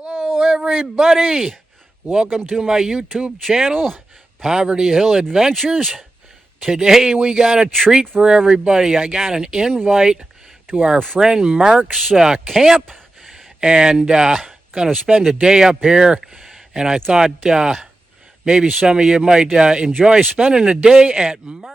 Hello everybody! Welcome to my YouTube channel, Poverty Hill Adventures. Today we got a treat for everybody. I got an invite to our friend Mark's camp and gonna spend a day up here, and I thought maybe some of you might enjoy spending a day at Mark's.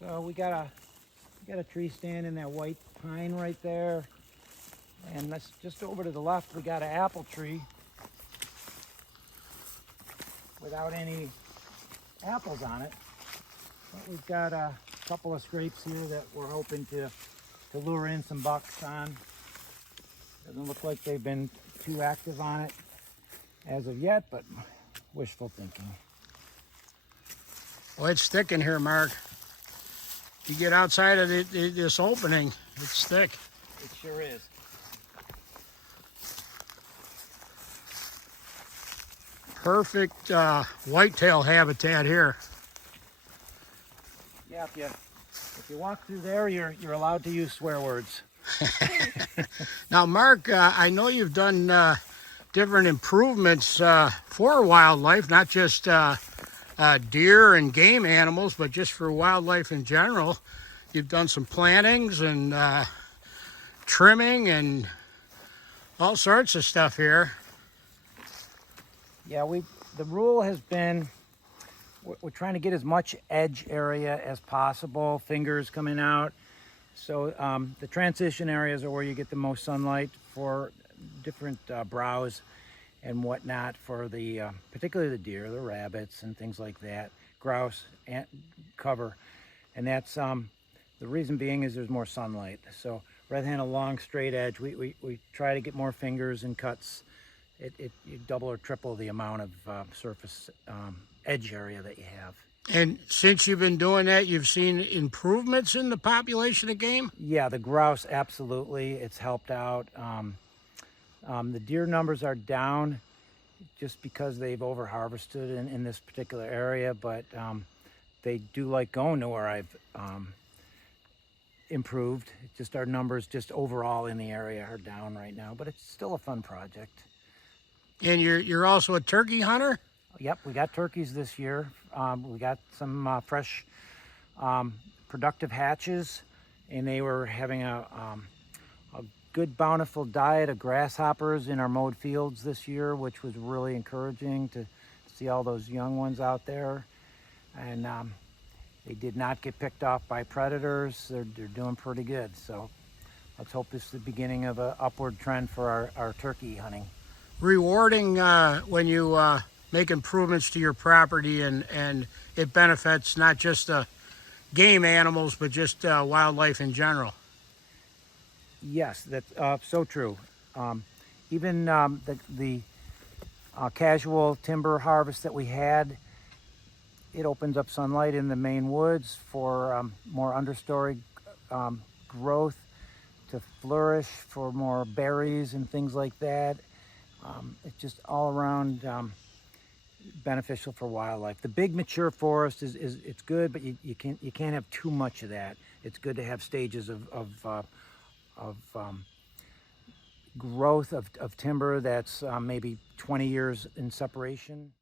So we got a tree stand in that white pine right there, and let's just over to the left we got an apple tree without any apples on it. But we've got a couple of scrapes here that we're hoping to lure in some bucks on. Doesn't look like they've been too active on it as of yet, but wishful thinking. Well, it's thick in here, Mark. You get outside of this opening, it's thick. It sure is. Perfect whitetail habitat here. Yeah, if you walk through there, you're allowed to use swear words. Now, Mark, I know you've done different improvements for wildlife, not just deer and game animals, but just for wildlife in general. You've done some plantings and trimming and all sorts of stuff here. Yeah, the rule has been we're trying to get as much edge area as possible, fingers coming out. So the transition areas are where you get the most sunlight for different browse and whatnot for the particularly the deer, the rabbits, and things like that, grouse, and cover. And that's the reason being is there's more sunlight. So rather than a long straight edge, we try to get more fingers and cuts. You double or triple the amount of surface edge area that you have. And since you've been doing that, you've seen improvements in the population of game? Yeah, the grouse, absolutely. It's helped out. The deer numbers are down just because they've over-harvested in this particular area, but they do like going to where I've improved. It's just our numbers just overall in the area are down right now, but it's still a fun project. And you're also a turkey hunter? Yep, we got turkeys this year. We got some fresh, productive hatches, and they were having a good, bountiful diet of grasshoppers in our mowed fields this year, which was really encouraging to see all those young ones out there. And they did not get picked off by predators. They're doing pretty good. So let's hope this is the beginning of an upward trend for our turkey hunting. Rewarding when you make improvements to your property and it benefits not just the game animals, but just wildlife in general. Yes, that's so true. Even the casual timber harvest that we had, it opens up sunlight in the main woods for more understory growth to flourish, for more berries and things like that. It's just all around beneficial for wildlife. The big mature forest is it's good, but you can't have too much of that. It's good to have stages of growth of timber that's maybe 20 years in separation.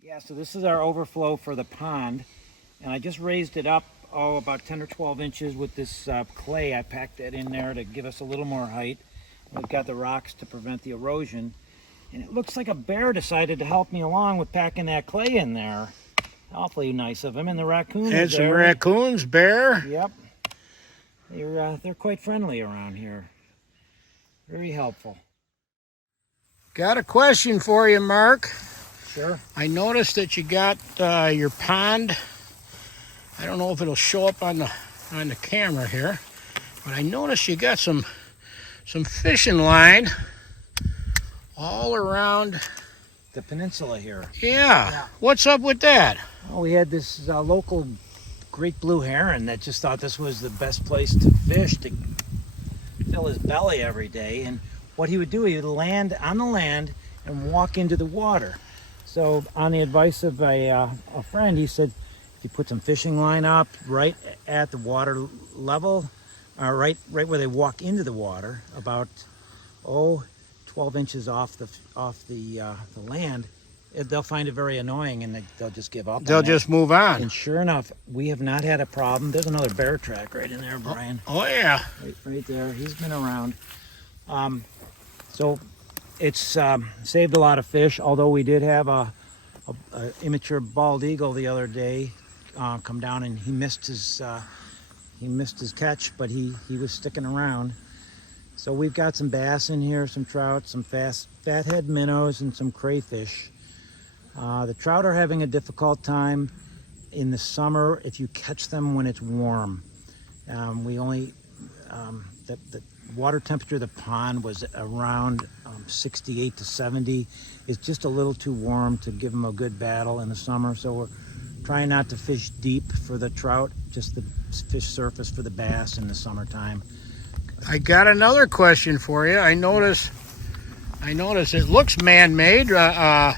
Yeah, so this is our overflow for the pond, and I just raised it up about 10 or 12 inches with this clay. I packed that in there to give us a little more height. We've got the rocks to prevent the erosion, And it looks like a bear decided to help me along with packing that clay in there. Awfully nice of him. And the raccoon And was some there. raccoons, bear. Yep. They're quite friendly around here. Very helpful. Got a question for you, Mark. Sure. I noticed that you got your pond. I don't know if it'll show up on the camera here, but I noticed you got some fishing line all around The peninsula here. Yeah. What's up with that? Well, we had this local great blue heron that just thought this was the best place to fish to fill his belly every day. And what he would do, he would land on the land and walk into the water. So on the advice of a friend, he said, if you put some fishing line up right at the water level, right where they walk into the water, about 12 inches off the land, they'll find it very annoying and they'll just give up. They'll just move on. And sure enough, we have not had a problem. There's another bear track right in there, Brian. Oh yeah. Right there. He's been around. So it's saved a lot of fish, although we did have a immature bald eagle the other day come down, and he missed his catch, but he was sticking around. So we've got some bass in here, some trout, some fathead minnows, and some crayfish. The trout are having a difficult time in the summer if you catch them when it's warm. The water temperature of the pond was around 68 to 70. It's just a little too warm to give them a good battle in the summer, so we're trying not to fish deep for the trout, just the fish surface for the bass in the summertime. I got another question for you. I notice it looks man-made. A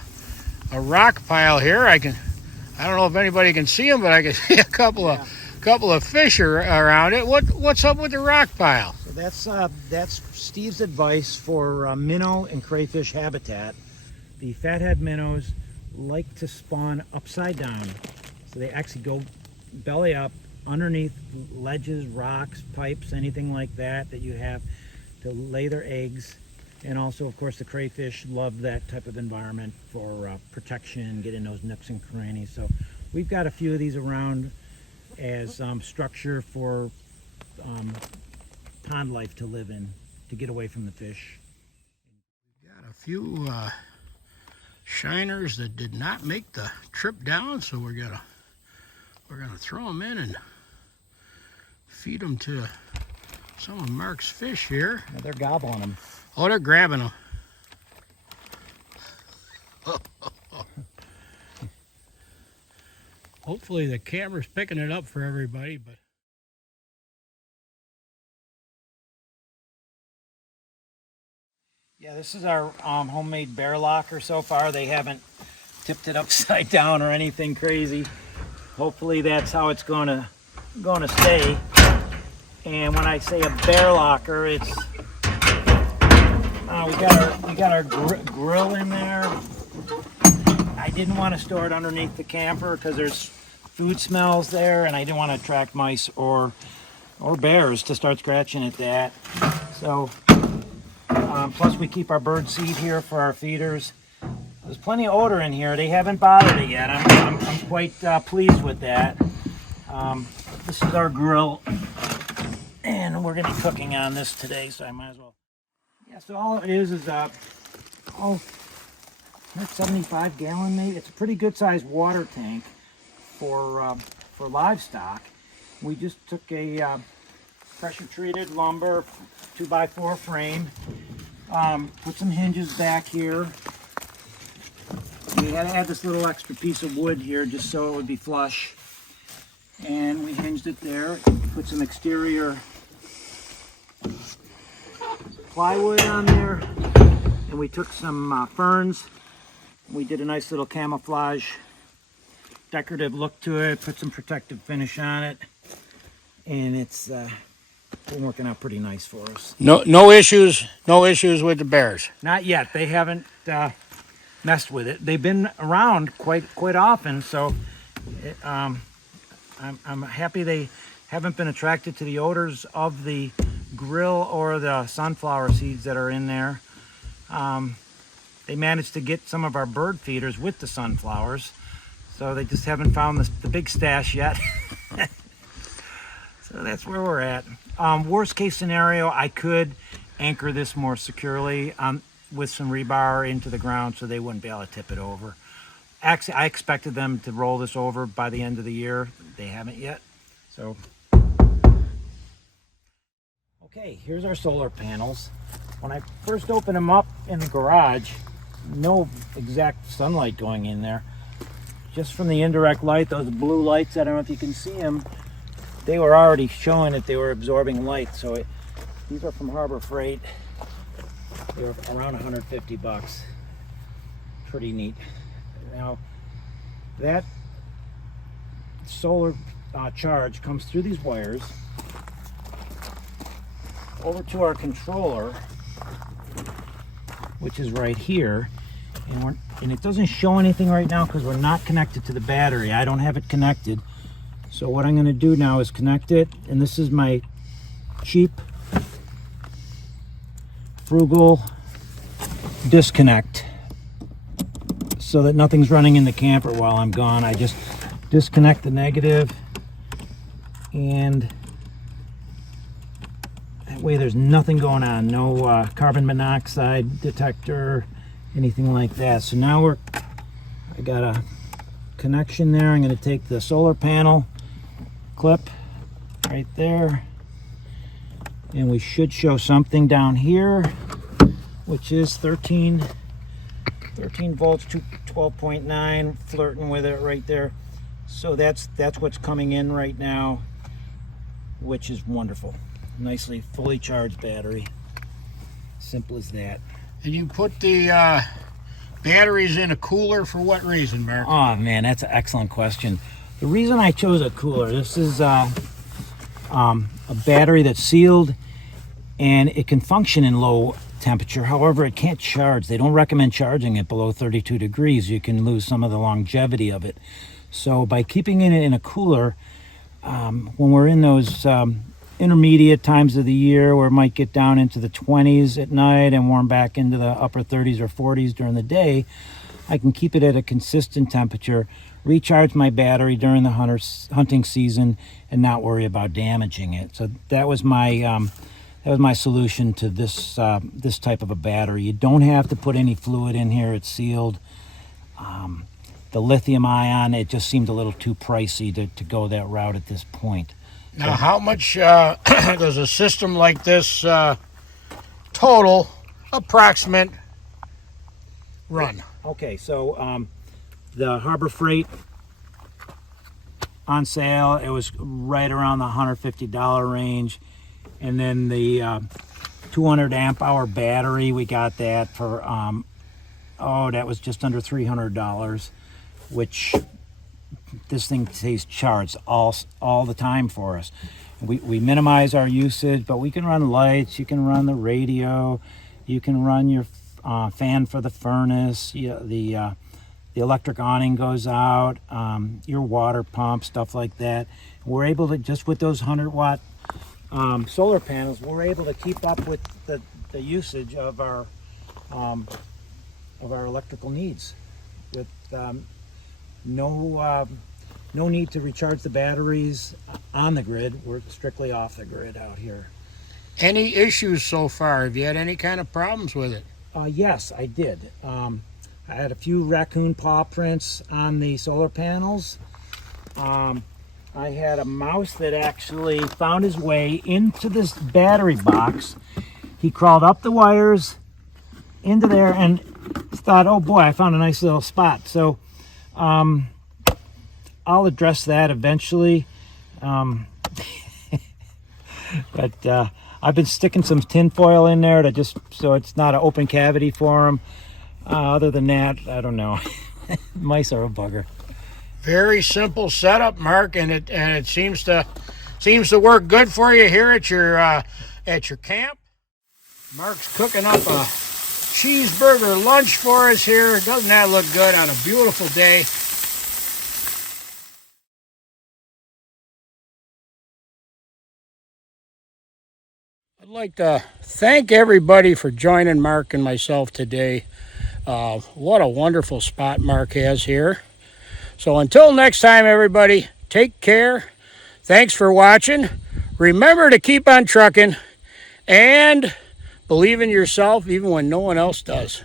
rock pile here. I don't know if anybody can see them, but I can see a couple of fish around it. What's up with the rock pile? So that's Steve's advice for minnow and crayfish habitat. The fathead minnows like to spawn upside down, so they actually go belly up underneath ledges, rocks, pipes, anything like that you have to lay their eggs. And also, of course, the crayfish love that type of environment for protection, get in those nooks and crannies. So we've got a few of these around as structure for pond life to live in, to get away from the fish. Got a few shiners that did not make the trip down, so we're gonna throw them in and feed them to some of Mark's fish here. Yeah, they're gobbling them. Oh, they're grabbing them. Hopefully the camera's picking it up for everybody, but yeah, this is our homemade bear locker so far. They haven't tipped it upside down or anything crazy. Hopefully that's how it's gonna stay. And when I say a bear locker, it's we got our grill in there. I didn't want to store it underneath the camper because there's food smells there, and I didn't want to attract mice or bears to start scratching at that. So plus we keep our bird seed here for our feeders. There's plenty of odor in here. They haven't bothered it yet. I'm quite pleased with that. This is our grill, and we're going to be cooking on this today, so I might as well. Yeah, so all it is 175 gallon maybe. It's a pretty good sized water tank for livestock. We just took a pressure treated lumber 2x4 frame, put some hinges back here. We had to add this little extra piece of wood here just so it would be flush, and we hinged it there. Put some exterior plywood on there, and we took some ferns. We did a nice little camouflage decorative look to it, put some protective finish on it, and it's been working out pretty nice for us. no issues with the bears. Not yet. They haven't messed with it. They've been around quite often, so I'm happy they haven't been attracted to the odors of the grill or the sunflower seeds that are in there. they managed to get some of our bird feeders with the sunflowers. So they just haven't found the big stash yet. So that's where we're at. Worst case scenario, I could anchor this more securely with some rebar into the ground so they wouldn't be able to tip it over. Actually, I expected them to roll this over by the end of the year. They haven't yet. So, okay, here's our solar panels. When I first opened them up in the garage, no exact sunlight going in there. Just from the indirect light, those blue lights, I don't know if you can see them, they were already showing that they were absorbing light. So these are from Harbor Freight. They were around 150 bucks. Pretty neat. Now, that solar charge comes through these wires over to our controller, which is right here. And it doesn't show anything right now because we're not connected to the battery. I don't have it connected. So what I'm going to do now is connect it. And this is my cheap, frugal disconnect, so that nothing's running in the camper while I'm gone. I just disconnect the negative, and that way there's nothing going on. No carbon monoxide detector, anything like that. So now I got a connection there. I'm going to take the solar panel clip right there, and we should show something down here, which is 13 volts to 12.9, flirting with it right there. So that's what's coming in right now, which is wonderful. Nicely fully charged battery. Simple as that. And you put the batteries in a cooler for what reason, Mark? Oh man, that's an excellent question. The reason I chose a cooler, this is a battery that's sealed and it can function in low temperature. However, it can't charge. They don't recommend charging it below 32 degrees. You can lose some of the longevity of it. So by keeping it in a cooler, when we're in those intermediate times of the year where it might get down into the 20s at night and warm back into the upper 30s or 40s during the day, I can keep it at a consistent temperature, recharge my battery during the hunting season, and not worry about damaging it. So that was my solution to this this type of a battery. You don't have to put any fluid in here. It's sealed. The lithium ion, it just seemed a little too pricey to go that route at this point. Now, how much does a system like this total approximate run? Okay, so the Harbor Freight on sale, it was right around the $150 range. And then the 200 amp hour battery, we got that for, that was just under $300, which this thing stays charged all the time for us. We minimize our usage, but we can run lights, you can run the radio, you can run your fan for the furnace, the electric awning goes out, your water pump, stuff like that. We're able to, just with those 100-watt solar panels, we're able to keep up with the usage of our electrical needs with no need to recharge the batteries on the grid. We're strictly off the grid out here. Any issues so far? Have you had any kind of problems with it? Yes, I did. I had a few raccoon paw prints on the solar panels. I had a mouse that actually found his way into this battery box. He crawled up the wires into there and thought, oh boy, I found a nice little spot. So I'll address that eventually. But I've been sticking some tin foil in there to just so it's not an open cavity for him. Other than that, I don't know. Mice are a bugger. Very simple setup, Mark, and it seems to work good for you here at your camp. Mark's cooking up a cheeseburger lunch for us here. Doesn't that look good on a beautiful day? I'd like to thank everybody for joining Mark and myself today. What a wonderful spot Mark has here. So until next time, everybody, take care. Thanks for watching. Remember to keep on trucking and believe in yourself even when no one else does.